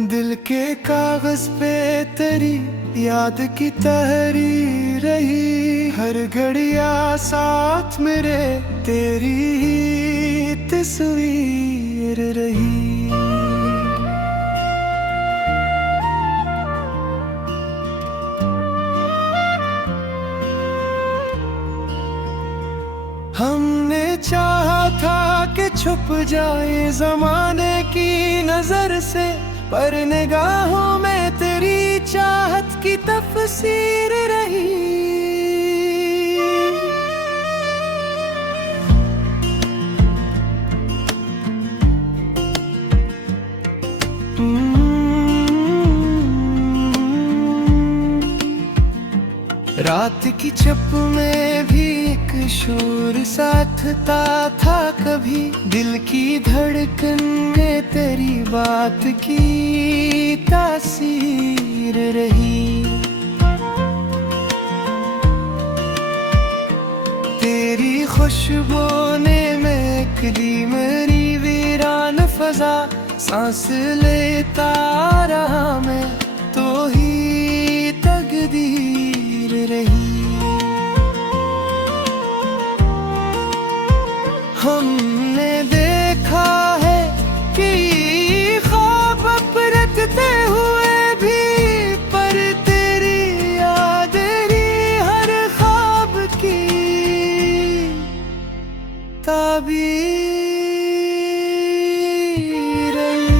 दिल के कागज पे तेरी याद की तहरीर रही, हर घड़िया साथ मेरे तेरी ही तस्वीर रही। हमने चाहा था कि छुप जाए जमाने की नजर से, पर निगाहों में तेरी चाहत की तफसीर रही। रात की चुप में भी एक शोर साथता था कभी, दिल की धड़कन में तेरी बात की तासीर रही। तेरी खुशबू ने महकली मेरी वीरान फजा, सांस लेता रहा मैं तो ही तकदीर रही। हमने देखा है कि ख्वाब अपरखते हुए भी, पर तेरी याद रही हर ख्वाब की ताबीर रही।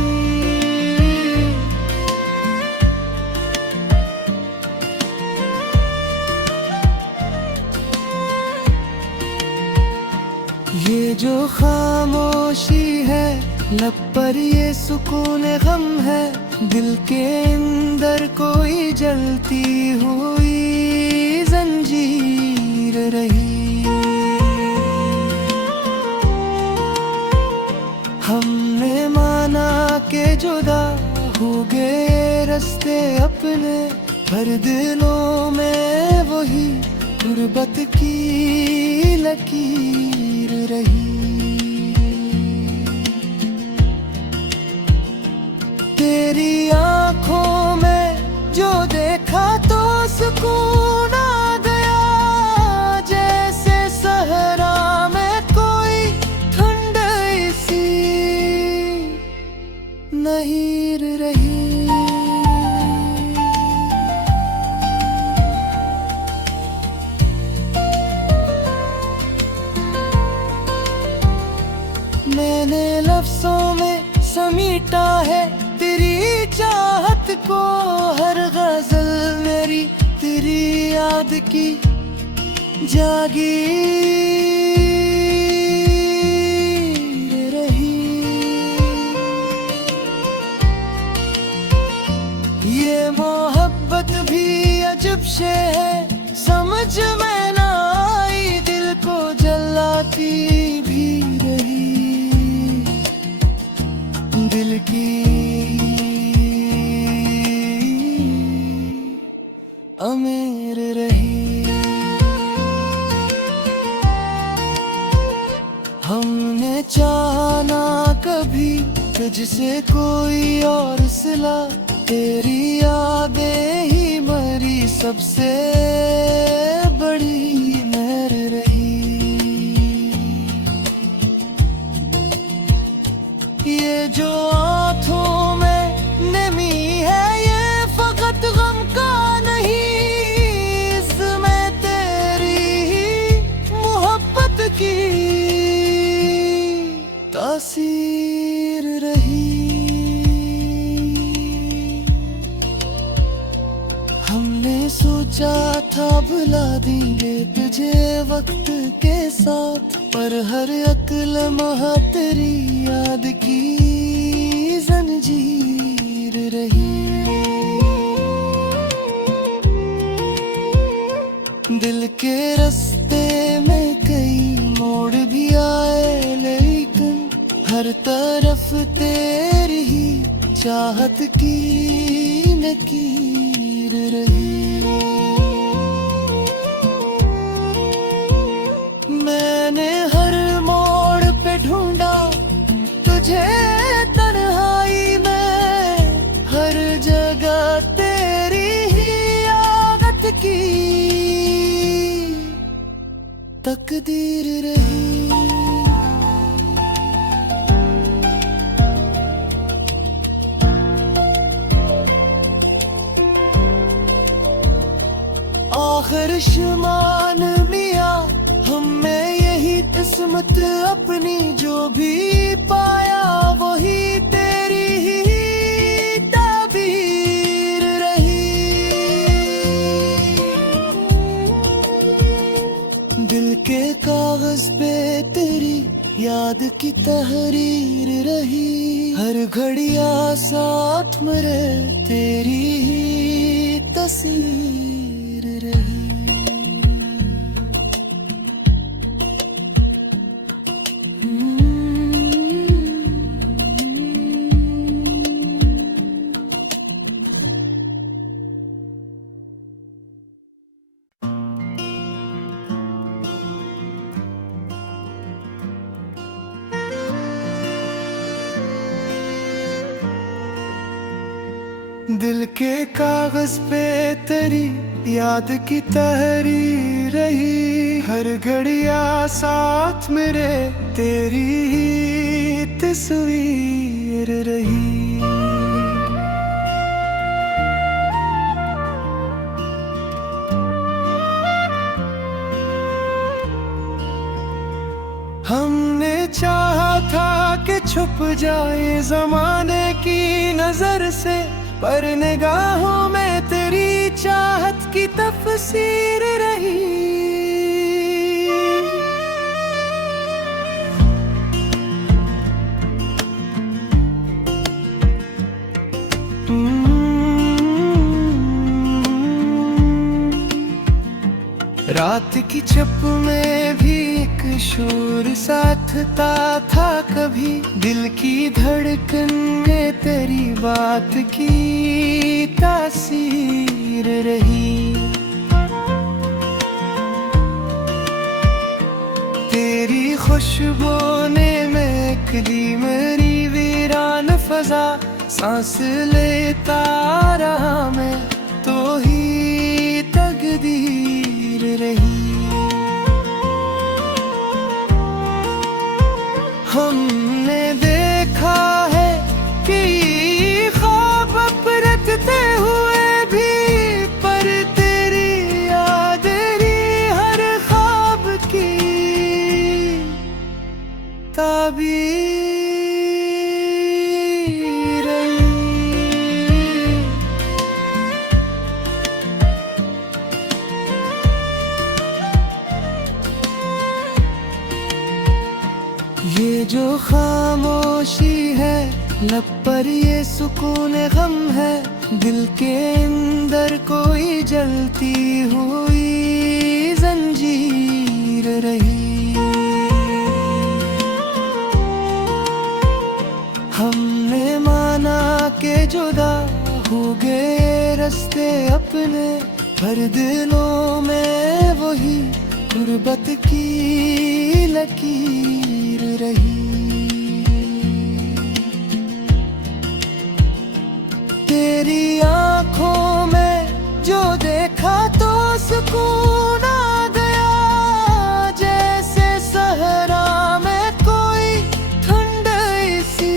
ये जो खामोशी है लब पर, ये सुकून गम है, दिल के अंदर कोई जलती हुई जंजीर रही। हमने माना के जुदा हो गए रास्ते अपने, पर दिलों में वही गुर्बत की लकीर रही। तेरी आंखों में जो देखा तो सुकून आ गया, जैसे सहरा में कोई ठंडई सी नहीर रही। मैंने लफ्जों में समीटा है तेरी चाहत को, हर गजल मेरी तेरी याद की जागी रही। ये मोहब्बत भी अजब शे है, समझ में ना आई, दिल को जलाती भी रही। दिल की अमीर रही। हमने चाहा ना कभी तुझसे कोई और सिला, तेरी यादें ही मरी सबसे बड़ी मेहर रही। ये जो आँखों में नमी है ये फकत गम का नहीं, इसमें तेरी ही मोहब्बत की तासीर रही। हमने सोचा था भुला देंगे तुझे वक्त के साथ, पर हर अक्ल महा तेरी याद की जंजीर रही। दिल के रास्ते में कई मोड़ भी आए, लेकिन हर तरफ तेरी ही चाहत की लकीर रही। मैंने हर मोड़ पे ढूंढा तुझे तन्हाई में, तकदीर रही। आखिर शुमान मिया हमें यही किस्मत अपनी, जो भी पाया वही तेरी ही ताबीर रही। दिल के कागज पे तेरी याद की तहरीर रही, हर घड़िया साथ मेरे तेरी ही तस्वीर रही। दिल के कागज पे तेरी याद की तहरीर रही, हर घड़िया साथ मेरे तेरी ही तस्वीर रही। हमने चाहा था कि छुप जाए जमाने की नजर से, पर निगाहों में तेरी चाहत की तफसीर रही। रात की छप में भी एक शोर साथता था कभी, दिल की धड़कन में तेरी बात की तासीर रही। तेरी खुशबू ने महकली मेरी वीरान फजा, सांस लेता रहा मैं तो ही तकदीर रही। हमने देखा है कि ख्वाब परतते हुए भी, पर तेरी याद हर ख्वाब की ताबीर रही। ये जो खामोशी है लब पर ये सुकून गम है, दिल के अंदर कोई जलती हुई जंजीर रही। हमने माना के जुदा हो गए रास्ते अपने, हर दिलों में वही गुर्बत की लकीर रही। तेरी आंखों में जो देखा तो सुकून आ गया, जैसे सहरा में कोई ठंडई सी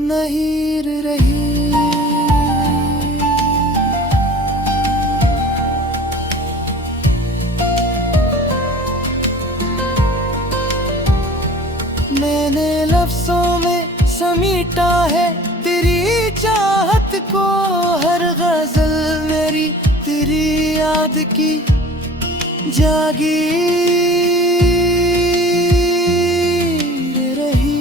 नहीर रही। मैंने लफ्जों में समीटा है तेरी चाहत को, हर गजल मेरी तेरी याद की जागी रही।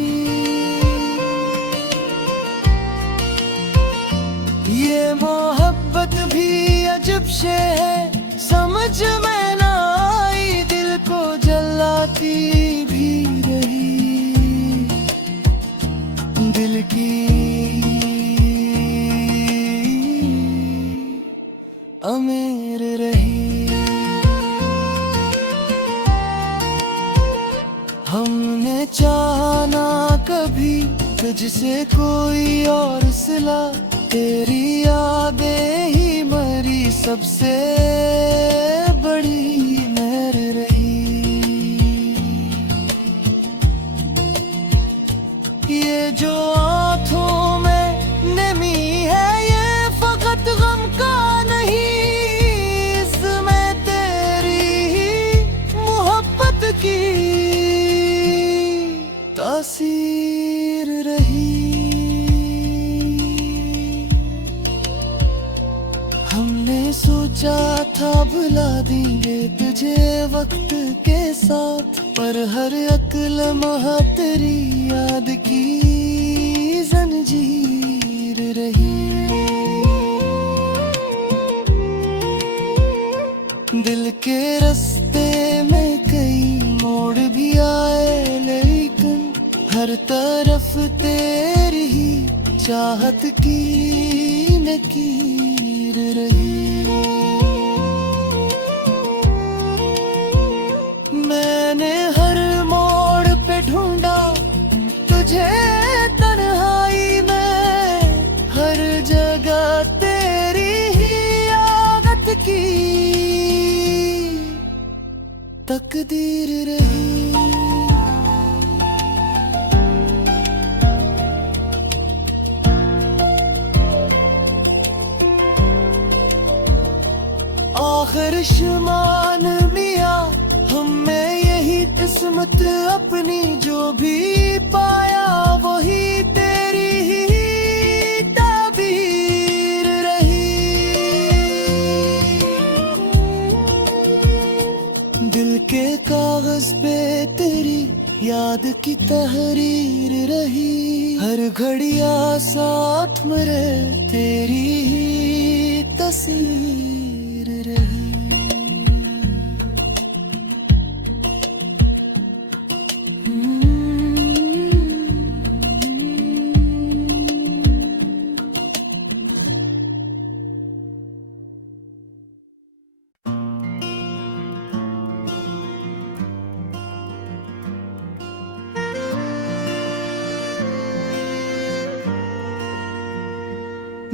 ये मोहब्बत भी अजब शे है, समझ में ना आई, दिल को जलाती भी रही। दिल की अमीर रही। हमने चाहा ना कभी तुझसे कोई और सिला, तेरी यादें ही मरी सबसे बड़ी सोचा था भुला देंगे तुझे वक्त के साथ, पर हर अक्ल महा तेरी याद की जंजीर रही। दिल के रास्ते में कई मोड़ भी आए, लेकिन हर तरफ तेरी ही चाहत की लकीर रही। मैंने हर मोड़ पे ढूंढा तुझे तन्हाई में, हर जगह तेरी ही आदत की तकदीर रही। आखिर शुमान मिया हमें यही किस्मत अपनी, जो भी पाया वही तेरी ही ताबीर रही। दिल के कागज पे तेरी याद की तहरीर रही, हर घड़िया साथ मेरे तेरी ही तस्वीर रही।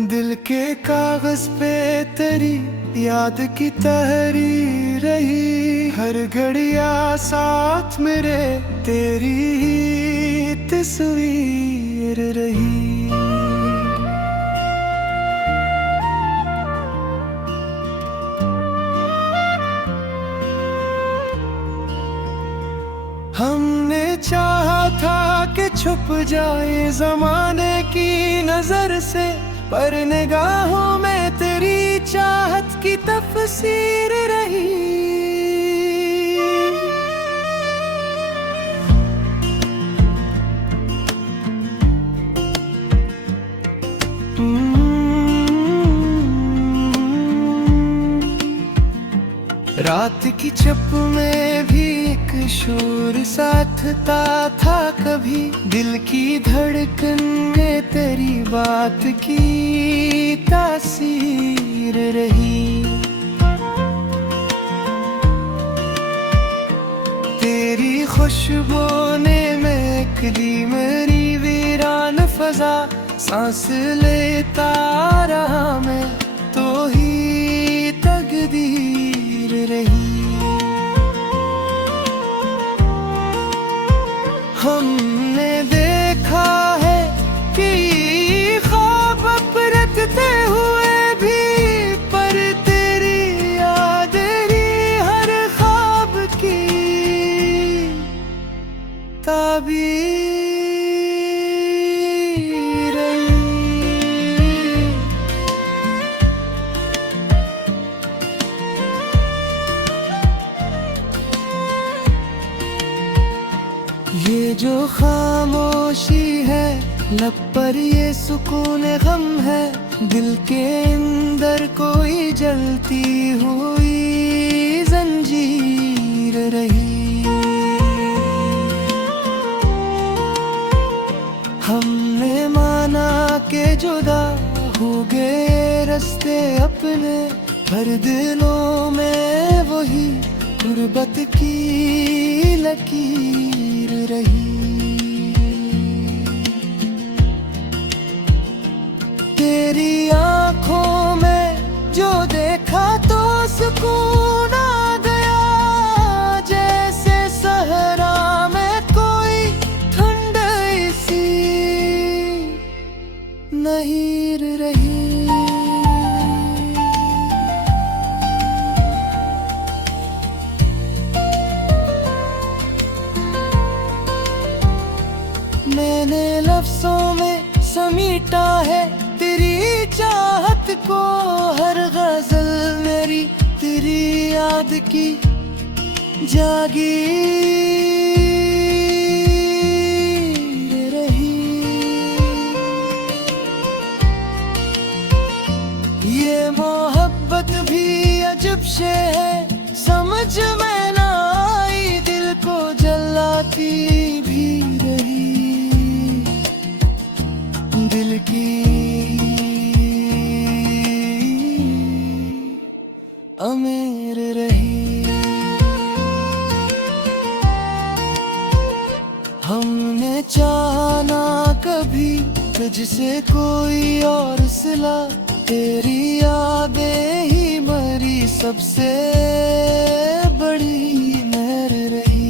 दिल के कागज पे तेरी याद की तहरीर रही, हर घड़िया साथ मेरे तेरी ही तस्वीर रही। हमने चाहा था कि छुप जाए जमाने की नजर से, पर निगाहों में तेरी चाहत की तफसीर रही। रात की चुप में भी एक शोर साथता था कभी, दिल की धड़कन में तेरी बात की तासीर रही। तेरी खुशबू ने महकली मेरी वीरान फजा, सांस लेता रहा मैं तो ही तकदीर रही। हमने देखा है कि ख्वाब अपरखते हुए भी, पर तेरी याद हर ख्वाब की ताबीर रही। ये जो खामोशी है लब पर ये सुकून गम है, दिल के अंदर कोई जलती हुई जंजीर रही। हमने माना के जुदा हो गए रास्ते अपने, हर दिलों में वही गुर्बत की लकीर रही। तेरी आंखों में जो देखा तो सुकून आ गया, जैसे सहरा में कोई ठंडई सी नहीर रही। मैंने लफ्जों में समीटा है तेरी चाहत तेरी याद की जागी रही। ये मोहब्बत भी अजब से है, समझ में ना आई, दिल को जलाती भी रही। दिल की अमीर रही। हमने चाहा ना कभी तुझसे कोई और सिला, तेरी यादें ही मरी सबसे बड़ी मेहर रही।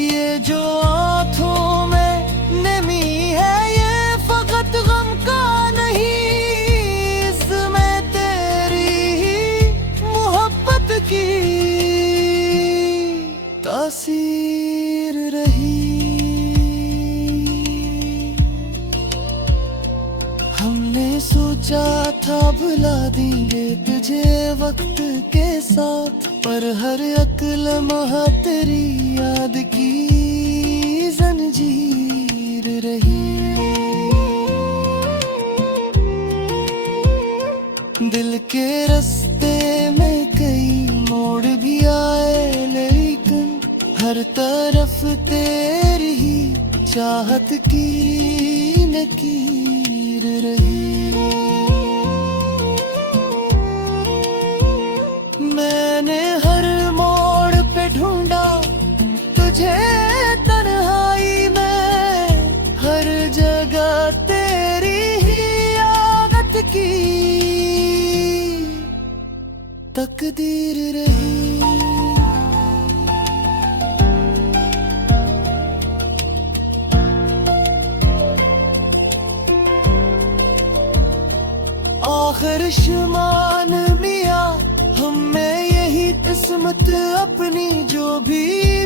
ये जो आँखों में नमी है, ये फकत गम का नहीं, इसमें तेरी ही मोहब्बत की तासीर रही। हमने सोचा था भुला देंगे तुझे वक्त के साथ, पर हर अक्ल महा तेरी याद की जंजीर रही। दिल के रास्ते में कई मोड़ भी आए, लेकिन हर तरफ तेरी ही चाहत की लकीर रही। मैंने हर मोड़ पे ढूंढा तुझे तन्हाई में, हर जगह तेरी ही आदत की तकदीर रही। आखिर शुमान मिया हमें यही किस्मत अपनी, जो भी